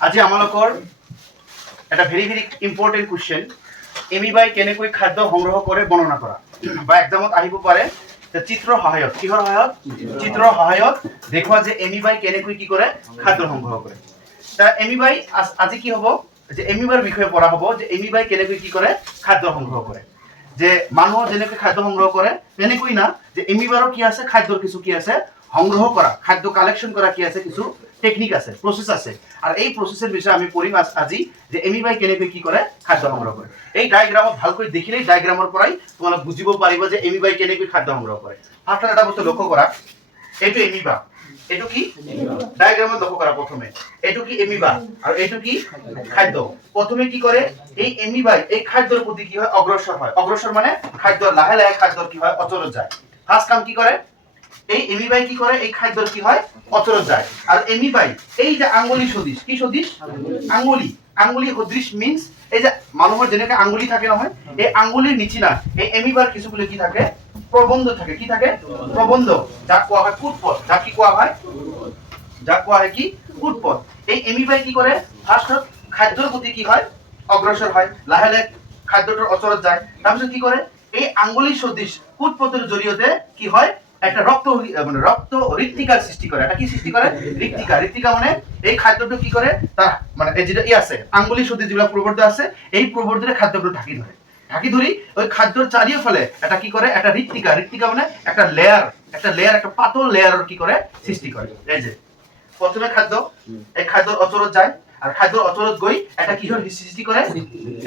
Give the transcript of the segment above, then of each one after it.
আজি আমালোকৰ এটা ভেৰি ভেৰি ইম্পৰ্টেণ্ট কুৱেশ্যন এমিবাই কেনেকৈ খাদ্য সংগ্ৰহ কৰে বৰ্ণনা কৰা বা এক্সামত আহিব পাৰে চিত্ৰৰ সহায়ত কিহৰ সহায়ত চিত্ৰৰ সহায়ত দেখুৱা যে এমিবাই কেনেকৈ কি কৰে খাদ্য সংগ্ৰহ কৰে তা এমিবাই আজি কি হ'ব যে এমিবাৰ বিষয়ে পঢ়া হ'ব যে এমিবাই কেনেকৈ কি কৰে খাদ্য সংগ্ৰহ কৰে যে মানুহ যেনেকৈ খাদ্য সংগ্ৰহ কৰে তেনেকৈ না যে এমিবাৰৰ কি আছে খাদ্যৰ কিছু কি আছে সংগ্ৰহ কৰা খাদ্য কালেকশন কৰা কি আছে কিছু টেকনিক আছে প্রসেস আছে আর এই প্রসেসের বিষয়ে আমি পড়িম আজি যে এমিবাই কেনেকৈ কি কৰে খাদ্য সংগ্ৰহ কৰে এই ডায়াগ্ৰামত ভালকৈ দেখিলেই ডায়াগ্ৰামৰ পৰাই তোমালোক বুজিব পাৰিব যে এমিবাই কেনেকৈ খাদ্য সংগ্ৰহ কৰে ফাৰ্স্ট এটা বস্তু লক্ষ্য কৰা এইটো এমিবা এইটো কি ডায়াগ্ৰামত লক্ষ্য কৰা প্ৰথমে এইটো কি এমিবা আৰু এইটো কি খাদ্য প্ৰথমে কি কৰে এই এমিবাই এই খাদ্যৰ প্ৰতি কি হয় অগ্ৰসৰ মানে খাদ্য লাহে লাহে খাদ্যৰ কি হয় অচলত যায় ফার্স্ট কাম কি কৰে এই এমিবাই কি কৰে এই খাদ্যৰ কি হয় অচলত যায় আর এমিবাই এই যে আঙ্গুলি সদৃশ কি সদৃশ আঙ্গুলি সদৃশ মিন্স এই যে মানুহৰ যেনেকৈ আঙ্গুলি থাকে নহয় এই আঙ্গুলিৰ নিচিনা এই এমিবাৰ কিছু বলে কি থাকে প্রবন্ধ থাকে কি থাকে প্রবন্ধ যাক কোৱা হয় কুটপথ যাক কি কোৱা হয় কি কুটপথ এই এমিবাই কি কৰে ফার্স্টত খাদ্যৰ প্ৰতি কি হয় অগ্ৰসৰ হয় লাহে লাহে খাদ্যটোৰ অচলত যায় তাৰপিছত কি কৰে এই আঙ্গুলি সদৃশ কুটপথৰ জৰিয়তে কি হয় একটা রক্ত ঋত্তিকার সৃষ্টি করে এটা কি সৃষ্টি করে ঋত্তিকা মানে এই খাদ্যটো কি করে তার মানে এই যেটা আছে আঙ্গুলি সদৃশ যেগুলো প্রবর্ধ আছে এই প্রবর্ধের খাদ্যটো ঢাকি ধরি ওই খাদ্যর চারিওফালে এটা কি করে একটা ঋত্তিকা মানে একটা লেয়ার একটা পাতল লেয়ারের কি করে সৃষ্টি করে এই যে প্রথমে খাদ্য এই খাদ্যর অচলত যায় আর খাদ্যর অচলত গই এটা কি হয় সৃষ্টি করে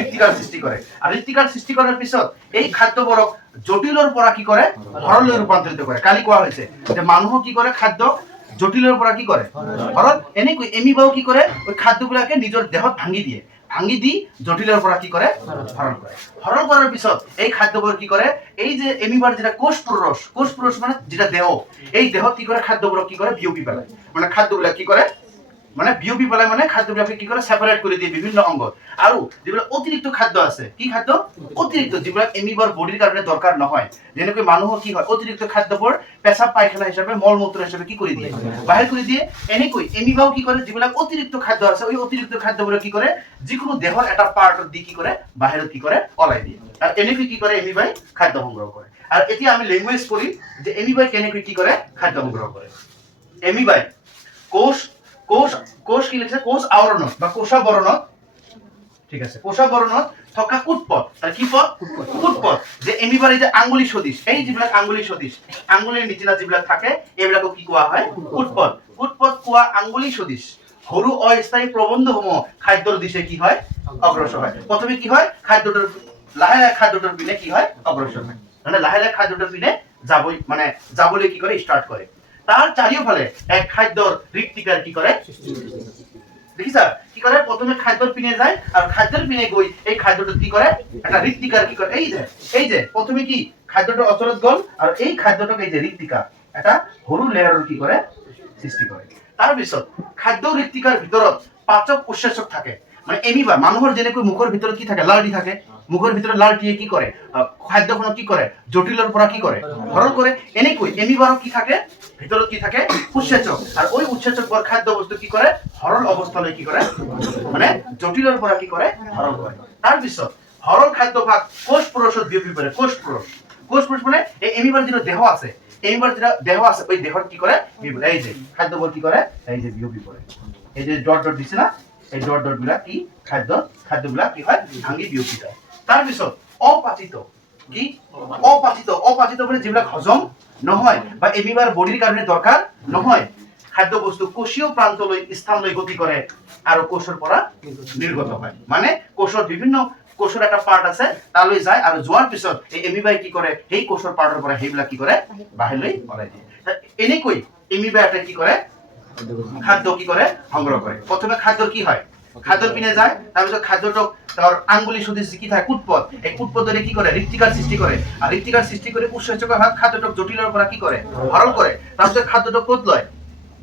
ঋত্তিকার সৃষ্টি করে আর ঋত্তিকার সৃষ্টি করার পিছত এই খাদ্যবোৰক জটিলৰ পৰা কি কৰে সৰললৈ ৰূপান্তৰিত কৰে কালি কোৱা হৈছে যে মানুহ কি কৰে খাদ্য জটিলৰ পৰা কি কৰে সৰল এনেকৈ এমিবাও কি কৰে ওই খাদ্যবিলাকে নিজৰ দেহত ভাঙি দি জটিলৰ পৰা কি কৰে সৰল কৰাৰ পিছত এই খাদ্যবোৰ কি কৰে এই যে এমিবাৰ যেটা কোষ পুরুষ মানে যেটা দেহ এই দেহত কি কৰে খাদ্যবোৰক কি কৰে বিয়পি পেলায় মানে খাদ্যবিলাক কি কৰে মানে বিয়পি পেলায় মানে খাদ্যবিলাকে কি করে সেপারেট করে দিয়ে বিভিন্ন অঙ্গ আৰু যেগুলো অতিরিক্ত খাদ্য আছে কি খাদ্য অতিরিক্ত যেগুলো এমিবাৰ বডিৰ কাৰণে দৰকাৰ নহয় যেনেকৈ মানুহৰ কি হয় অতিরিক্ত খাদ্যবোৰ পেশাব পায়খানা হিচাপে মলমূত্ৰ হিচাপে কি কৰি দিয়ে বাহিৰ কৰি দিয়ে এনেকৈ এমিবাও কি কৰে যেগুলো অতিরিক্ত খাদ্য আছে ওই অতিরিক্ত খাদ্যবোৰ কি কৰে যিকোনো দেহৰ এটা পাৰ্টত দি কি কৰে বাহিৰত কি কৰে ওলাই দিয়ে আর এনেকৈ কি কৰে এমিবাই খাদ্য সংগ্ৰহ কৰে আর এতিয়া আমি ল্যাঙ্গুৱেজ পঢ়ি যে এমিবাই কেনেকৈ কি কৰে খাদ্য সংগ্ৰহ কৰে এমিবাই কোষ কি লিখছে কোষ আৱৰণত বা কোষাবৰণত ঠিক আছে কোষাবৰণত থকা কুটপথ আর কি পথ কুটপথ যে এমিবাৰ এই যে আঙ্গুলি সদৃশ এই যিবিলাক আঙ্গুলি সদৃশ আঙ্গুলিৰ নিচিনা যিবিলাক থাকে এইবিলাকক কি কোৱা হয় কুটপথ কোৱা আঙ্গুলি সদৃশ সৰু অস্থায়ী প্ৰবন্ধসমূহ খাদ্যৰ দিশে কি হয় অগ্ৰসৰ হয় প্ৰথমে কি হয় খাদ্যটোৰ লাহে লাহে খাদ্যটোৰ পিনে কি হয় অগ্ৰসৰ হয় মানে লাহে লাহে খাদ্যটোৰ পিনে যাবলৈ কি কৰে স্টার্ট করে তার চারিওফালে এক খাদ্যর ঋত্তিকার কি করে দেখিছা কি করে প্রথমে খাদ্যর পিনে যায় আর খাদ্যর পিনে গই এই খাদ্যটা কি করে একটা ঋত্তিকার কি করে এই যে প্রথমে কি খাদ্যটা অচলত গল আর এই খাদ্যটাকে এই যে ঋত্তিকা এটা সৰু লেয়াৰৰ কি করে সৃষ্টি করে তাৰ পিছত খাদ্য ঋত্তিকাৰ ভিতৰত পাচক উৎসেচক থাকে মানে এমিবা মানুহৰ যেনেকৈ মুখৰ ভিতৰত কি থাকে লালটি থাকে মুখৰ ভিতৰত লালটিয়ে কি কৰে খাদ্যখনক কি কৰে জটিলৰ পৰা কি কৰে সৰল কৰে এনেকৈ এমিবাৰৰ কি থাকে ভিতৰত কি থাকে উৎসেচক আর ওই উৎসেচকবোৰ খাদ্য বস্তু কি কৰে সৰল অৱস্থালৈ কি কৰে মানে জটিলৰ পৰা কি কৰে সৰল কৰে তাৰ পিছত সৰল খাদ্যভাগ কোষ পুৰুষত বিয়পি পৰে কোষ পুৰুষ মানে এই এমিবাৰ যিটো দেহ আছে ওই দেহত কি করে এই যে খাদ্যবোৰ কি কৰে এই যে বিয়পি পৰে এই যে ডট দিছে না এই ডট বিলাক কি খাদ্যবিলাক কি হয় ভাঙি বিয়পি যায় তাৰপিছত অপাচিত মানে যিবিলাক হজম নহয় বা এমিবাৰ বডিৰ কাৰণে দৰকাৰ নহয় খাদ্য বস্তু কোষীয় প্ৰান্তলৈ স্থানলৈ গতি কৰে আৰু কোষৰ পৰা নিৰ্গত হয় মানে কোষৰ এটা পাৰ্ট আছে তালৈ যায় আৰু যোৱাৰ পিছত এই এমিবাই কি কৰে সেই কোষৰ পাৰ্টৰ পৰা সেইবিলাক কি কৰে বাহিৰলৈ ওলাই দিয়ে এনেকৈ এমিবাই এটা কি কৰে খাদ্য কি কৰে সংগ্ৰহ কৰে প্ৰথমে খাদ্যৰ কি হয় খাদ্যৰ পিনে যায় তাৰপিছত খাদ্যটোক তাৰ আঙ্গুলি সদৃশ কি থাকে কুটপথ এই কুটপথৰে কি কৰে ঋত্তিকাৰ সৃষ্টি কৰে আর ঋত্তিকাৰ সৃষ্টি কৰি উৎসেচকৰ হাত খাদ্যটোক জটিলৰ পৰা কি কৰে সৰল কৰে তাৰপিছত খাদ্যটোক ক'ত লয়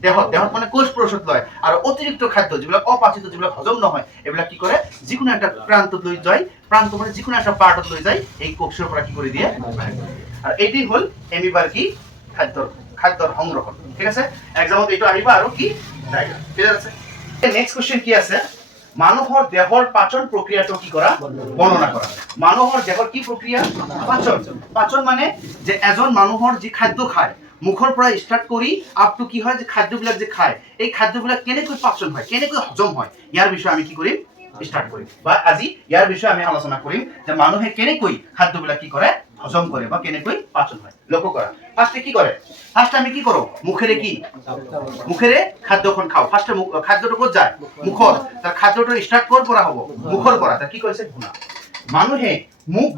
দেহত মানে কোষ পুৰুষত লয় আৰু অতিৰিক্ত খাদ্য যিবিলাক অপাচিত যিবিলাক হজম নহয় এইবিলাক কি কৰে যিকোনো একটা প্ৰান্তত লৈ যায় প্ৰান্ত মানে যিকোনো একটা পাৰ্টত লৈ যায় এই কোষৰ পৰা কি কৰি দিয়ে আর এটি হল এমিবাৰ কি খাদ্যৰ সংগ্ৰহণ ঠিক আছে এক্সামত এইটো আহিব আৰু কি ঠিক আছে নেক্সট কোশ্চেন কি আছে মানুহৰ দেহৰ পাচন প্ৰক্ৰিয়াটো কি কৰা বৰ্ণনা কৰা মানুহৰ দেহৰ কি প্ৰক্ৰিয়া পাচন মানে যে এজন মানুহৰ যি খাদ্য খায় মুখৰ পৰা ষ্টাৰ্ট কৰি আপ টু কি হয় যে খাদ্যবিলাক যে খায় এই খাদ্যবিলাক কেনেকৈ পাচন হয় কেনেকৈ হজম হয় ইয়াৰ বিষয়ে আমি কি কৰিম স্টার্ট করি বা আজি ইয়ার বিষয়ে আমি আলোচনা করিম যে মানুহে কেনেকৈ খাদ্যবিলাক কি কৰে হজম কৰে বা কেনেকৈ পাচন হয় লক্ষ্য কৰা ফার্স্টে কি কৰে ফার্স্টে আমি কি করো মুখেৰে খাদ্যখন খাও ফার্স্টে খাদ্যটো ক'ত যায় মুখত তার খাদ্যটো স্টার্ট কৰ পৰা হ'ব মুখৰ পৰা তা কি কৈছে শুনা মানুহে মুখ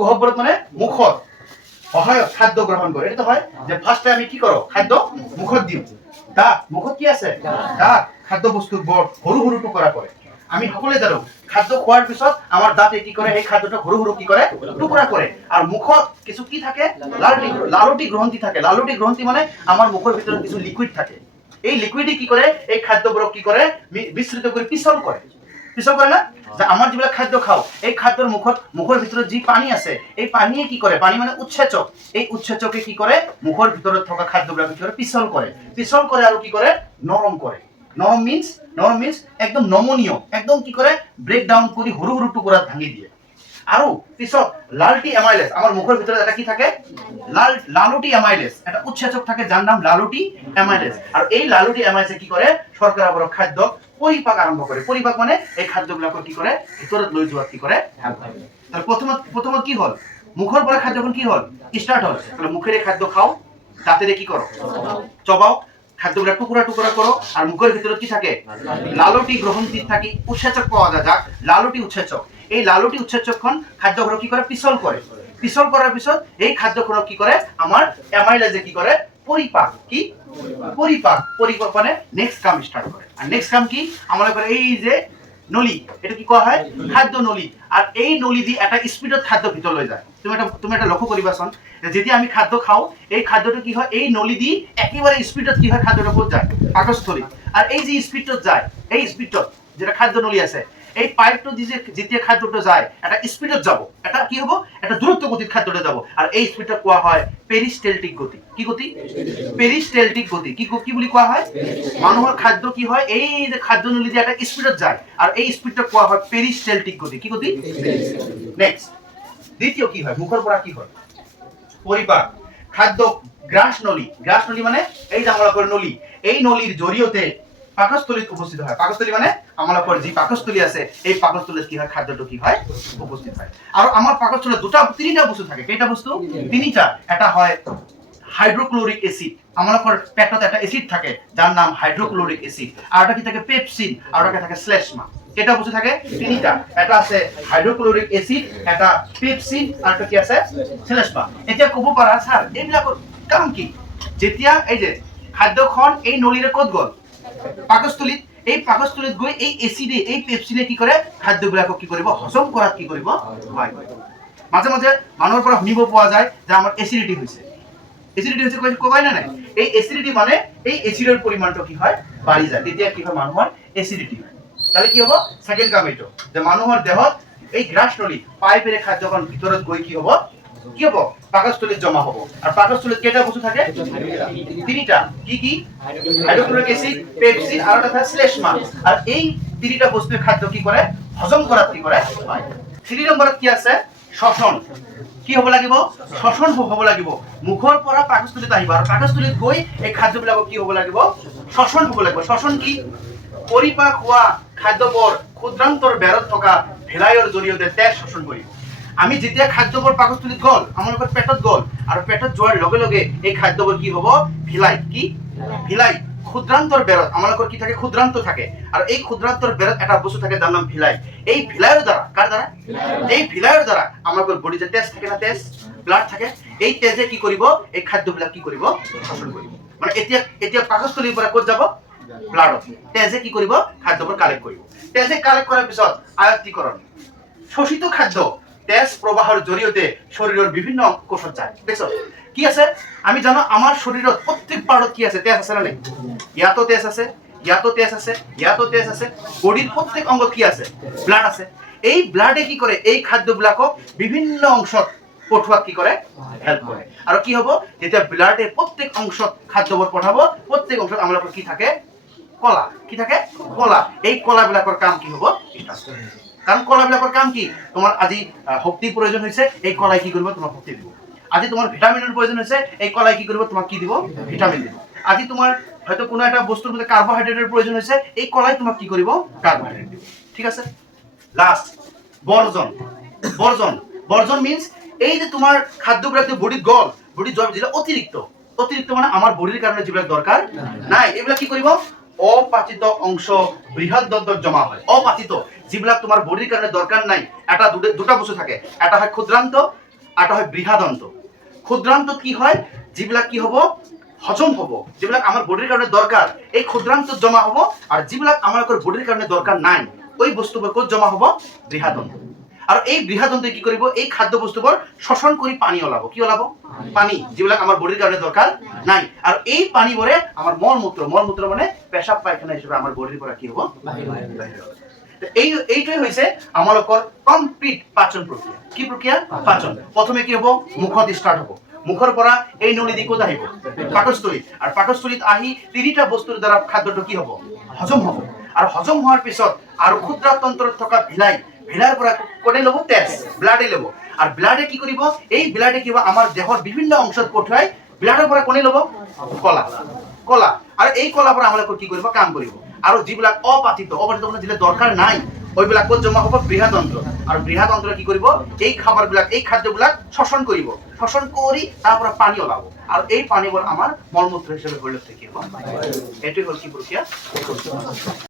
গহ্বৰত মানে মুখত সহায়ক খাদ্য গ্রহণ করে এটা হয় যে ফার্স্টে আমি কি করো খাদ্য মুখত দিও দাঁত মুখত কি আছে দাঁত খাদ্য বস্তু বৰ সৰু সৰু টুকুৰা কৰে আমি সকলোৱে জানো খাদ্য খোৱাৰ পিছত আমাৰ দাঁতে কি কৰে এই খাদ্যটো সৰু সৰু কি কৰে টুকুৰা কৰে আৰু মুখত কিছু কি থাকে লালুটি গ্ৰন্থি থাকে লালুটি গ্ৰন্থি মানে আমাৰ মুখৰ ভিতৰত কিছু লিকুইড থাকে এই লিকুইডে কি কৰে এই খাদ্যবোৰক কি কৰে বিস্তৃত কৰি পিছল কৰে না যে আমাৰ যিবিলাক খাদ্য খাও এই খাদ্যৰ মুখৰ ভিতৰত যি পানী আছে এই পানীয়ে কি কৰে পানী মানে উৎসেচক এই উৎসেচকে কি কৰে মুখৰ ভিতৰত থকা খাদ্যবিলাক কি কৰে পিছল কৰে আৰু কি কৰে নৰম কৰে নরম মিন্স একদম নমনীয় একদম কি করে ব্রেক ডাউন কৰি সৰু সৰু টুকুৰাত ভাঙি দিয়ে আৰু পিছত লালটি এমাইলেজ আমাৰ মুখৰ ভিতৰত এটা কি থাকে লালুটি এমাইলেজ এটা উৎসেচক থাকে যাৰ নাম লালুটি এমাইলেজ আৰু এই লালুটি এমাইলেজে কি কৰে শৰ্কৰাবোৰক খাদ্য পৰিপাক আৰম্ভ কৰে পৰিপাক মানে এই খাদ্যবিলাকক কি কৰে ভিতৰত লৈ যোৱাত কি কৰে হেল্প কৰে তাৰ প্ৰথমত কি হল মুখৰ পৰা খাদ্যখন কি হল স্টার্ট হল তাহলে মুখেৰে খাদ্য খাও দাঁতেৰে কি করো চবাও খাদ্যবিলাক টুকুৰা করো আর মুখের ভিতরে কি থাকে লালুটি গ্রহণটি থাকি উৎসেচক পাওয়া যায় যাক লালুটি উৎসেচক এই লালুটি উৎসেচকখন খাদ্যগুলো কি করে পিছল করার পিছত এই খাদ্যগুলো কি করে আমার এমাইলেজে কি করে পরিপাক মানে নেক্সট কাম স্টার্ট করে আর নেক্সট কাম কি আমরা করে এই যে নলি এটা কি কোয়া হয় খাদ্য নলি আর এই নলি দি একটা স্পিডত খাদ্য ভিতর লৈ যায় তুমি এটা লক্ষ্য কৰিবাচোন যেতিয়া আমি খাদ্য খাও এই খাদ্যটো কি হয় এই নলি দি একেবারে স্পিডত কি হয় খাদ্যটো ক'ত যায় পাকস্থলী আর এই যে স্পিডত যায় এই স্পিডত যেটা খাদ্য নলি আছে এই পাইপটো দি যে যেতিয়া খাদ্যটো যায় এটা স্পিডত যাব এটা কি হ'ব এটা দ্রুত গতিত খাদ্যটো যাব আর এই স্পিডটো কোৱা হয় পেরিস্টেলটিক গতি কি গতি পেরিস্টেলটিক গতি কি বুলি কোৱা হয় মানুহৰ খাদ্য কি হয় এই যে খাদ্য নলি দি এটা স্পিডত যায় আর এই স্পিডটো কোৱা হয় পেরিস্টেলটিক গতি কি গতি নেক্সট দ্বিতীয় কি হয় মুখৰ পৰা কি হয় পরিপাক খাদ্য গ্রাস নলি মানে এই যে আমালোকৰ নলি এই নলিৰ জৰিয়তে পাকস্থলীত উপস্থিত হয় পাকস্থলী মানে আমালোকৰ যি পাকস্থলী আছে এই পাকস্থলীত কি হয় খাদ্যটো কি হয় উপস্থিত হয় আৰু আমাৰ পাকস্থলীত তিনিটা বস্তু থাকে কেইটা বস্তু তিনিটা এটা হয় হাইড্রোক্লোরিক এসিড আমালোকৰ পেটত এটা এসিড থাকে যাৰ নাম হাইড্রোক্লোরিক এসিড আৰু এটা কি থাকে পেপসিন আৰু এটা থাকে শ্লেষ্মা কেইটা বস্তু থাকে তিনিটা এটা আছে হাইড্রোক্লোরিক এসিড এটা পেপসিন আৰু এটা কি আছে শ্লেষ্মা এতিয়া ক'ব পাৰা স্যাৰ এইবিলাকৰ কাম কি যেতিয়া এই যে খাদ্যখন এই নলীৰে ক'ত গ'ল পাকস্থলীত এই পাকস্থলীত গৈ এই এসিডে এই পেপসিনে কি কৰে খাদ্যবিলাকক কি কৰিব হজম কৰাত কি কৰিব সহায় কৰে মাঝে মাঝে মানুহৰ পৰা শুনিব পোৱা যায় যে আমাৰ এসিডিটি হৈছে কয় না নাই এই এসিডিটি মানে এই এসিডৰ পৰিমাণটো কি হয় বাঢ়ি যায় তেতিয়া কি হয় মানুহৰ এসিডিটি হয় তাহলে কি হ'ব সেকেন্ড কাম এইটো যে মানুহৰ দেহত এই গ্রাস নলী পাইপেৰে খাদ্যখন ভিতৰত গৈ কি হ'ব পাকস্থলীত জমা হ'ব আর পাকস্থলীত কেইটা বস্তু থাকে তিনিটা কি হাইড্রোক্লোরিক এসিড পেপসিন আর এটা থাকে শ্লেষ্মা আর এই তিনিটা বস্তুৰ খাদ্য কি কৰে হজম কৰাত কি কৰে 3 নম্বৰত কি আছে শ্বসন কি হ'ব লাগিব শ্বসন হ'ব লাগিব মুখৰ পৰা পাকস্থলীত আহিব আৰু পাকস্থলীত গৈ এই খাদ্যবিলাকক কি হ'ব লাগিব শ্বসন হ'ব লাগিব শ্বসন কি পৰিপাক হোৱা খাদ্যবোৰ ক্ষুদ্ৰান্তৰ বেৰত থকা ভিলাইৰ জৰিয়তে তেজ শোষণ কৰিব আমি যেতিয়া খাদ্যবোৰ পাকস্থলীত গ'ল আমালোকৰ পেটত গ'ল আৰু পেটত যোৱাৰ লগে লগে এই খাদ্যবোৰ কি হ'ব ভিলাই ক্ষুদ্ৰান্তৰ বেৰত আমালোকৰ কি থাকে ক্ষুদ্ৰান্ত থাকে আৰু এই ক্ষুদ্ৰান্তৰ বেৰত এটা বস্তু থাকে যাৰ নাম ভিলাই এই ভিলাইৰ দ্বাৰা কাৰ দ্বাৰা এই ভিলাইৰ দ্বাৰা আমালোকৰ বডিতে তেজ থাকে না তেজ ব্লাড থাকে এই তেজে কি কৰিব এই খাদ্যবিলাক কি কৰিব শোষণ কৰিব মানে এতিয়া পাকস্থলীৰ পৰা ক'ত যাব ব্লাডত তেজে কি কৰিব খাদ্যবোৰ কালেক্ট কৰিব তেজে কালেক্ট কৰাৰ পিছত আয়ত্তীকৰণ শোষিত খাদ্য তেজ প্ৰবাহৰ জৰিয়তে শৰীৰৰ বিভিন্ন কোষত যায় দেখছো কি আছে আমি জানো আমাৰ শৰীৰত প্ৰত্যেক পাৰ্টত কি আছে তেজ আছে না নাই ইয়াতো তেজ আছে বডিৰ প্ৰত্যেক অংগত কি আছে ব্লাড আছে এই ব্লাডে কি কৰে এই খাদ্যবিলাকক বিভিন্ন অংশত পঠোৱাত কি কৰে হেল্প কৰে আৰু কি হ'ব যেতিয়া ব্লাডে প্ৰত্যেক অংশত খাদ্যবোৰ পঠাব প্ৰত্যেক অংশত আমালোকৰ কি থাকে কলা কি থাকে কলা এই কলাবিলাকৰ কাম কি হ'ব কাৰণ কলাবিলাকৰ কাম কি তোমাৰ আজি শক্তিৰ প্ৰয়োজন হৈছে এই কলাই কি কৰিব তোমাক শক্তি দিব আজি তোমাৰ ভিটামিনৰ প্ৰয়োজন হৈছে এই কলাই কি কৰিব তোমাক কি দিব ভিটামিন দিব আজি তোমাৰ হয়তো কোনো এটা বস্তুৰ মধ্যে কাৰ্বোহাইড্ৰেটৰ প্ৰয়োজন হৈছে এই কলাই তোমাক কি কৰিব কাৰ্বোহাইড্ৰেট দিব ঠিক আছে লাষ্ট বৰ্জন বৰ্জন বৰ্জন মিন্স এই যে তোমাৰ খাদ্যবিলাক যে বডিত গল বডি যোৱাৰ দিলে অতিৰিক্ত মানে আমাৰ বডিৰ কাৰণে যিবিলাক দৰকাৰ নাই এইবিলাক কি কৰিব অপাচিত অংশ বৃহৎ দন্তত জমা হয় অপাচিত যিবিলাক তোমাৰ বডিৰ কাৰণে দৰকাৰ নাই এটা দুটা বস্তু থাকে এটা হয় ক্ষুদ্ৰান্ত এটা হয় বৃহদান্ত ক্ষুদ্ৰান্তত কি হয় যিবিলাক কি হ'ব হজম হ'ব যিবিলাক আমাৰ বডিৰ কাৰণে দৰকাৰ এই ক্ষুদ্ৰান্তত জমা হ'ব আৰু যিবিলাক আমাৰ বডিৰ কাৰণে দৰকাৰ নাই ওই বস্তুবোৰ ক'ত জমা হ'ব বৃহদান্ত আৰু এই বৃহদান্তই কি কৰিব এই খাদ্য বস্তুবোৰ শোষণ কৰি পানী ওলাব কি ওলাব পানী যিবিলাক আমাৰ বডিৰ কাৰণে দৰকাৰ নাই আৰু এই পানীবোৰে আমাৰ মল মূত্ৰ মানে পেশাব পায়খানা হিচাপে আমাৰ বডিৰ পৰা কি হ'ব বাহিৰ হ'ব এইটোৱে হৈছে আমালোকৰ কমপ্লিট পাচন প্ৰক্ৰিয়া কি প্ৰক্ৰিয়া পাচন প্ৰথমে কি হ'ব মুখত ষ্টাৰ্ট হ'ব মুখৰ পৰা এই নলী দি ক'ত আহিব পাকস্থলীত আৰু পাকস্থলীত আহি তিনিটা বস্তুৰ দ্বাৰা খাদ্যটো কি হ'ব হজম হ'ব আৰু হজম হোৱাৰ পিছত আৰু ক্ষুদ্ৰাতন্ত্ৰত থকা ভিলাৰ পৰা কোনে ল'ব তেজ ব্লাডে ল'ব আৰু ব্লাডে কি কৰিব এই ব্লাডে কিবা আমাৰ দেহৰ বিভিন্ন অংশত পঠাই ব্লাডৰ পৰা কোনে ল'ব কলা আৰু এই কলাৰ পৰা আমালোকৰ কি কৰিব কাম কৰিব আৰু যিবিলাক অপাচিত মানে যিবিলাক দৰকাৰ নাই ওইবিলাক ক'ত জমা হ'ব বৃহদান্ত আৰু বৃহদান্ত কি কৰিব এই খাবাৰবিলাক এই খাদ্যবিলাক শোষণ কৰি তাৰ পৰা পানী ওলাব আৰু এই পানীবোৰ আমাৰ মলমূত্ৰ হিচাপে শৰীৰত থাকিব এইটোৱে হ'ল কি প্ৰক্ৰিয়া